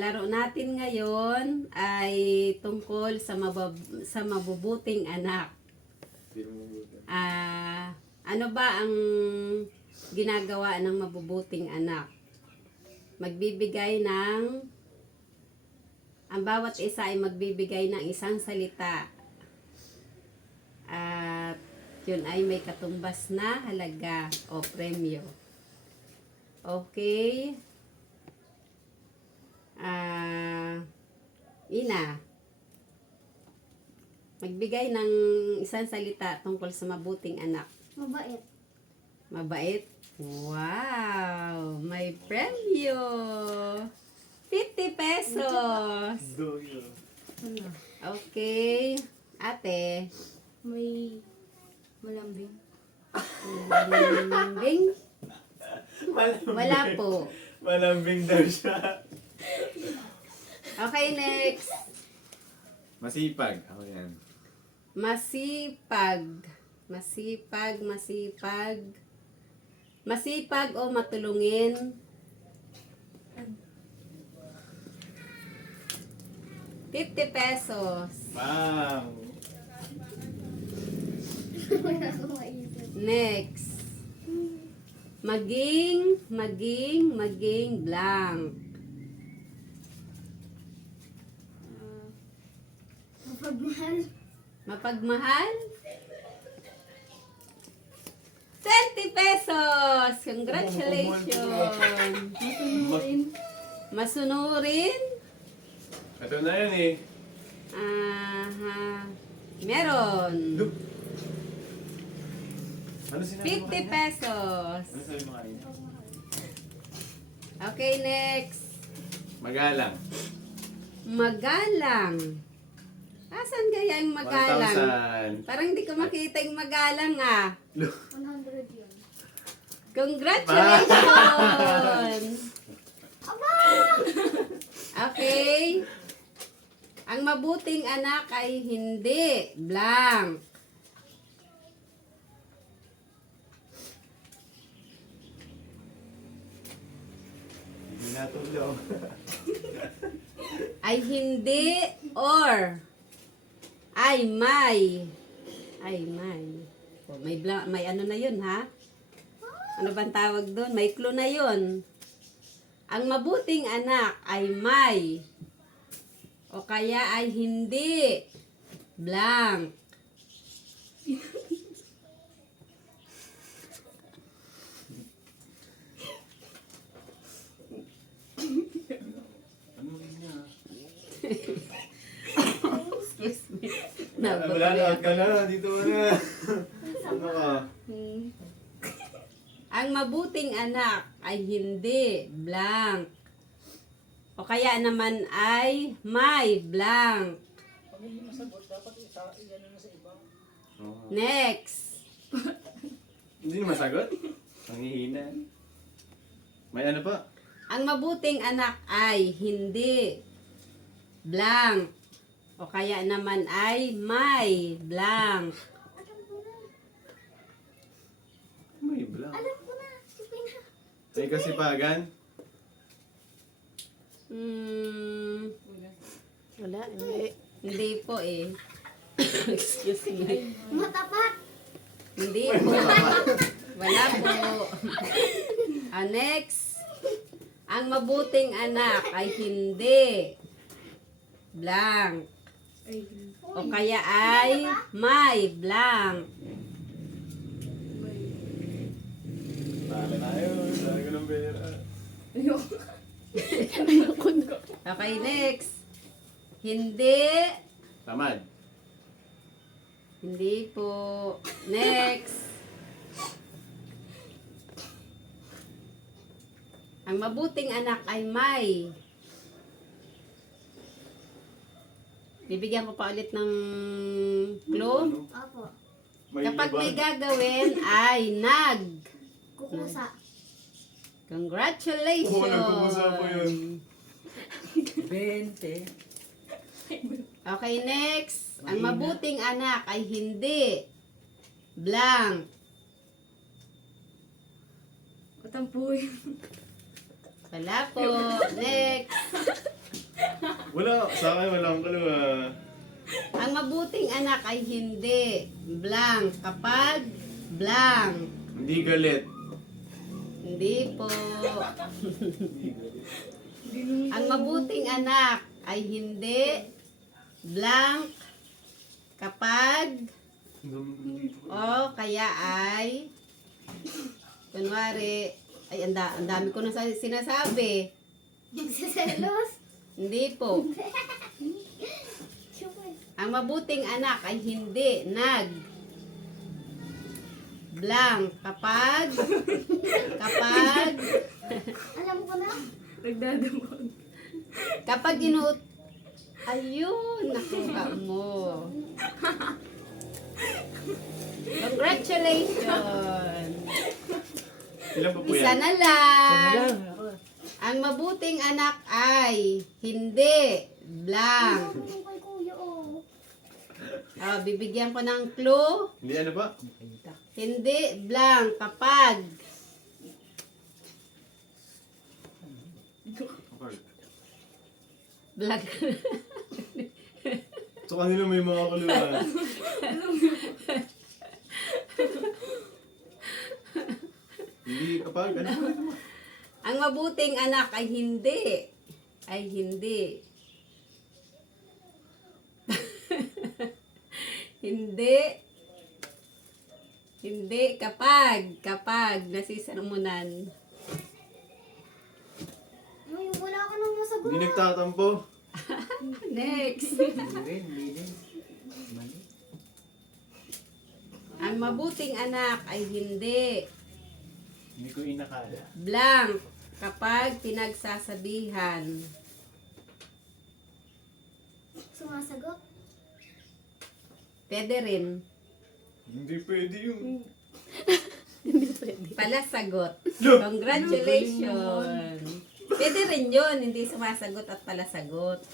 palaro natin ngayon ay tungkol sa mabubuting anak. Ano ba ang ginagawa ng mabubuting anak? Ang bawat isa ay magbibigay ng isang salita. At yun ay may katumbas na halaga o premyo. Okay. Ina, magbigay ng isang salita tungkol sa mabuting anak. Mabait. Mabait? Wow! May premyo! 50 pesos! Okay. Ate, May malambing. malambing? Wala po. Malambing daw siya. Okay, next. Masipag. Ako yan. Masipag. Masipag, masipag. Masipag o matulungin. 50 pesos. Wow. Wala akong maisip. Next. Maging blank. Mapagmahal. Mapagmahal? 20 pesos! Congratulations! Masunurin. Masunurin? Ito na yun eh. Meron. Look. Ano sinabi mo 50 kanina? pesos. Ano sabi mo kanina? Okay, next. Magalang. Magalang. Asan kaya yung magalang? 1,000. Parang hindi ko makita yung magalang ah. Look. 100 yun. Congratulations! Okay. Ang mabuting anak ay hindi blank. Hindi natulog. Ay hindi or ay may. Ay may. O, may ano na yun ha? Ano bang tawag doon? May clue na yun. Ang mabuting anak ay may o kaya ay hindi blank. Ano niya? Excuse me. Wala na. Out ka na. Dito ka na. Ano ka? Ang mabuting anak ay hindi blank. O kaya naman ay may blank. Oh. Next. Hindi masagot? Ang hihina. May ano pa? Ang mabuting anak ay hindi blank. O kaya naman ay may blank. May blank. Alam ko na. Sige na. May kasipagan? Wala, hindi. Hindi po eh. Excuse me. Matapat. Hindi po. Wala po. Next. Ang mabuting anak ay hindi blank. O kaya ay may blank. Tala na yun. Dami ko ng pera. Okay, next. Hindi. Tamad. Hindi po. Next. Ang mabuting anak ay may. Bibigyan ko pa ulit ng clue. Opo. Kapag may gagawin ay nag. Kukusa. Congratulations! Oo, nagkukusa po yun. 20. Okay, next. Ang mabuting anak ay hindi blank. Utampuin. Wala po. Next. Wala, sa akin walang kalma. Ang mabuting anak ay hindi blank kapag blank. Hindi galit. Hindi po. Ang mabuting anak ay hindi blank kapag o kaya ay kunwari ay ang dami ko na sinasabi. Nagsiselos. Hindi po. Siyempre. Ang mabuting anak ay hindi blank kapag Alam ko na. kapag ayun, nakuha mo. Congratulations! Ilan pa po Isa yan? na lang. Ang mabuting anak ay hindi blank. Ano kay kuya oh. Bibigyan ko ng clue. Hindi ano ba? Hindi blank kapag blank. So kanila may mga kalma. Hindi kapag ano ba? Ang mabuting anak ay hindi. Hindi kapag nasisermonan. Ay, wala ka nang masagot. Hindi nagtatampo. Next. Ang mabuting anak ay hindi Hindi ko inakala. blank kapag pinagsasabihan. Sumasagot. Pwede rin. Hindi pwede yun. Pala sagot. Look! Congratulations. Pwede rin yun. Hindi sumasagot at pala sagot.